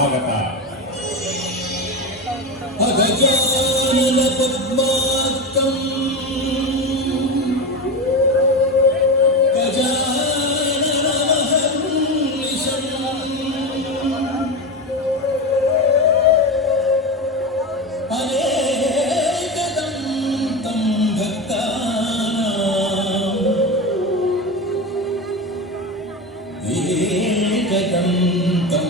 ಸ್ವಾಗತ. ಅಗಜಾನನ ಪದ್ಮಾರ್ಕಂ ಗಜಾನನಮಹರ್ನಿಶಂ ಅನೇಕದಂತಂ ಭಕ್ತಾನಾಂ ಏಕದಂತಂ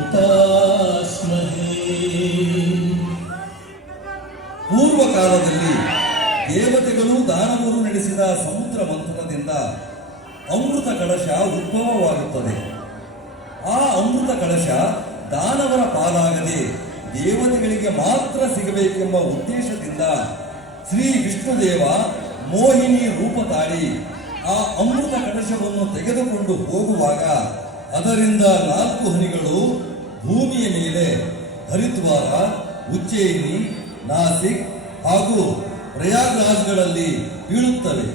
ಉಪಾಸ್ಮಹೇ. ಪೂರ್ವ ಕಾಲದಲ್ಲಿ ದೇವತೆಗಳು ದಾನವರು ನಡೆಸಿದ ಸಮುದ್ರ ಮಂಥನದಿಂದ ಅಮೃತ ಕಳಶ ಉದ್ಭವವಾಗುತ್ತದೆ. ಆ ಅಮೃತ ಕಳಶ ದಾನವರ ಪಾಲಾಗದೆ ದೇವತೆಗಳಿಗೆ ಮಾತ್ರ ಸಿಗಬೇಕೆಂಬ ಉದ್ದೇಶದಿಂದ ಶ್ರೀ ವಿಷ್ಣುದೇವ ಮೋಹಿನಿ ರೂಪ ತಾಳಿ ಆ ಅಮೃತ ಕಳಶವನ್ನು ತೆಗೆದುಕೊಂಡು ಹೋಗುವಾಗ ಅದರಿಂದ 4 ಹನಿಗಳು ಭೂಮಿಯ ಮೇಲೆ ಹರಿದ್ವಾರ, ಉಜ್ಜಯಿನಿ, ನಾಸಿಕ್ ಹಾಗೂ ಪ್ರಯಾಗ್ರಾಜ್ಗಳಲ್ಲಿ ಬೀಳುತ್ತವೆ.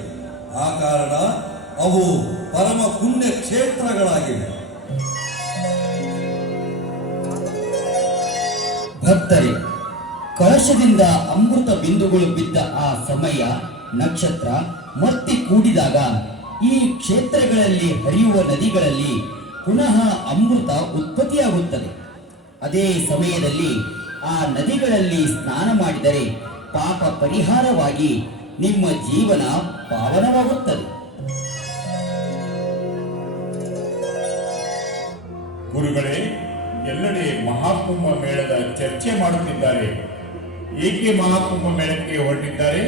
ಆ ಕಾರಣ ಅವು ಪರಮ ಪುಣ್ಯ ಕ್ಷೇತ್ರಗಳಾಗಿವೆ. ಭಕ್ತರೇ, ಕಳಶದಿಂದ ಅಮೃತ ಬಿಂದುಗಳು ಬಿದ್ದ ಆ ಸಮಯ, ನಕ್ಷತ್ರ ಮತ್ತೆ ಕೂಡಿದಾಗ ಈ ಕ್ಷೇತ್ರಗಳಲ್ಲಿ ಹರಿಯುವ ನದಿಗಳಲ್ಲಿ ಪುನಃ ಅಮೃತ ಉತ್ಪತ್ತಿಯಾಗುತ್ತದೆ. ಅದೇ ಸಮಯದಲ್ಲಿ ಆ ನದಿಗಳಲ್ಲಿ ಸ್ನಾನ ಮಾಡಿದರೆ ಪಾಪ ಪರಿಹಾರವಾಗಿ ನಿಮ್ಮ ಜೀವನ ಪಾವನವಾಗುತ್ತದೆ. ಗುರುಗಳೇ, ಎಲ್ಲೆಡೆ ಮಹಾಕುಂಭ ಮೇಳದ ಚರ್ಚೆ ಮಾಡುತ್ತಿದ್ದಾರೆ. ಏಕೆ ಮಹಾಕುಂಭ ಮೇಳಕ್ಕೆ ಹೊರಟಿದ್ದಾರೆ?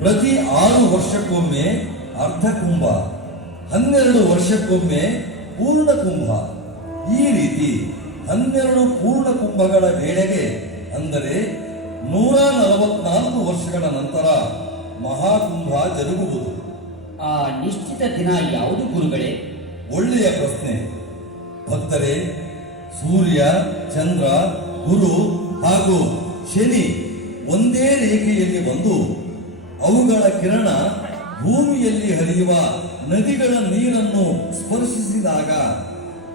ಪ್ರತಿ 6 ವರ್ಷಕ್ಕೊಮ್ಮೆ ಅರ್ಧ ಕುಂಭ, 12 ವರ್ಷಕ್ಕೊಮ್ಮೆ ಪೂರ್ಣ ಕುಂಭ. ಈ ರೀತಿ 12 ಪೂರ್ಣ ಕುಂಭಗಳ ವೇಳೆಗೆ, ಅಂದರೆ 144 ವರ್ಷಗಳ ನಂತರ ಮಹಾಕುಂಭ ಜರುಗುವುದು. ಆ ನಿಶ್ಚಿತ ದಿನ ಯಾವುದು ಗುರುಗಳೇ? ಒಳ್ಳೆಯ ಪ್ರಶ್ನೆ. ಭಕ್ತರೇ, ಸೂರ್ಯ, ಚಂದ್ರ, ಗುರು ಹಾಗೂ ಶನಿ ಒಂದೇ ರೇಖೆಯಲ್ಲಿ ಬಂದು ಅವುಗಳ ಕಿರಣ ಭೂಮಿಯಲ್ಲಿ ಹರಿಯುವ ನದಿಗಳ ನೀರನ್ನು ಸ್ಪರ್ಶಿಸಿದಾಗ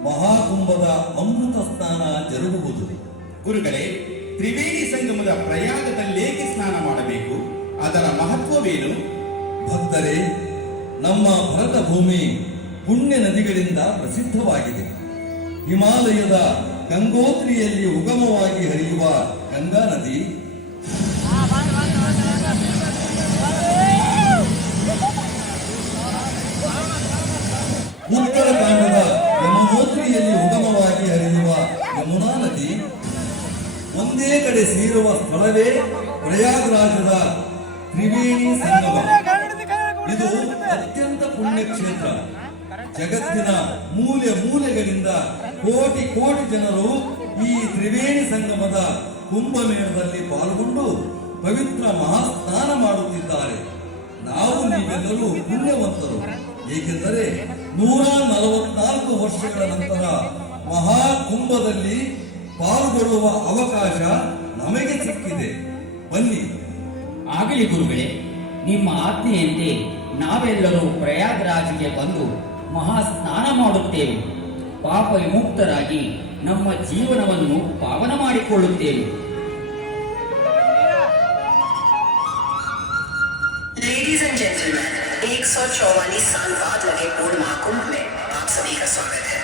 ಮಹಾಕುಂಭದ ಅಮೃತ ಸ್ನಾನ ಜರುಗುವುದು. ಗುರುಗಳೇ, ತ್ರಿವೇಣಿ ಸಂಗಮದ ಪ್ರಯಾಗದಲ್ಲೇಕೆ ಸ್ನಾನ ಮಾಡಬೇಕು? ಅದರ ಮಹತ್ವವೇನು? ಭಕ್ತರೇ, ನಮ್ಮ ಭರತ ಭೂಮಿ ಪುಣ್ಯ ನದಿಗಳಿಂದ ಪ್ರಸಿದ್ಧವಾಗಿದೆ. ಹಿಮಾಲಯದ ಗಂಗೋತ್ರಿಯಲ್ಲಿ ಉಗಮವಾಗಿ ಹರಿಯುವ ಗಂಗಾ ನದಿ, ಉತ್ತರಾಖಂಡದ ಯಮುನೋತ್ರಿಯಲ್ಲಿ ಉಗಮವಾಗಿ ಹರಿಯುವ ಯಮುನಾ ನದಿ ಒಂದೇ ಕಡೆ ಸೇರುವ ಸ್ಥಳವೇ ಪ್ರಯಾಗ್ರಾಜದ ತ್ರಿವೇಣಿ ಸಂಗಮ. ಇದು ಅತ್ಯಂತ ಪುಣ್ಯ ಕ್ಷೇತ್ರ. ಜಗತ್ತಿನ ಮೂಲೆ ಮೂಲೆಗಳಿಂದ ಕೋಟಿ ಕೋಟಿ ಜನರು ಈ ತ್ರಿವೇಣಿ ಸಂಗಮದ ಕುಂಭಮೇಳದಲ್ಲಿ ಪಾಲ್ಗೊಂಡು ಪವಿತ್ರ ಮಹಾಸ್ನಾನ ಮಾಡುತ್ತಿದ್ದಾರೆ. ನಾವು ನೀವೆಲ್ಲರೂ ಪುಣ್ಯವಂತರು. ಏಕೆಂದರೆ 144 ವರ್ಷಗಳ ನಂತರ ಮಹಾಕುಂಭದಲ್ಲಿ ಪಾಲ್ಗೊಳ್ಳುವ ಅವಕಾಶ ನಮಗೆ ಸಿಕ್ಕಿದೆ. ಬನ್ನಿ. ಆಗಲಿ ಗುರುಗಳೇ, ನಿಮ್ಮ ಆಜ್ಞೆಯಂತೆ ನಾವೆಲ್ಲರೂ ಪ್ರಯಾಗ್ರಾಜ್ಗೆ ಬಂದು ಮಹಾ ಸ್ನಾನ ಮಾಡುತ್ತೇವೆ. ಪಾಪ ವಿಮುಕ್ತರಾಗಿ ನಮ್ಮ ಜೀವನವನ್ನು ಪಾವನ ಮಾಡಿಕೊಳ್ಳುತ್ತೇವೆ. लेडीज एंड जेंटलमैन, 144 साल बाद लगे पूर्ण महाकुंभ में आप सभी का स्वागत है.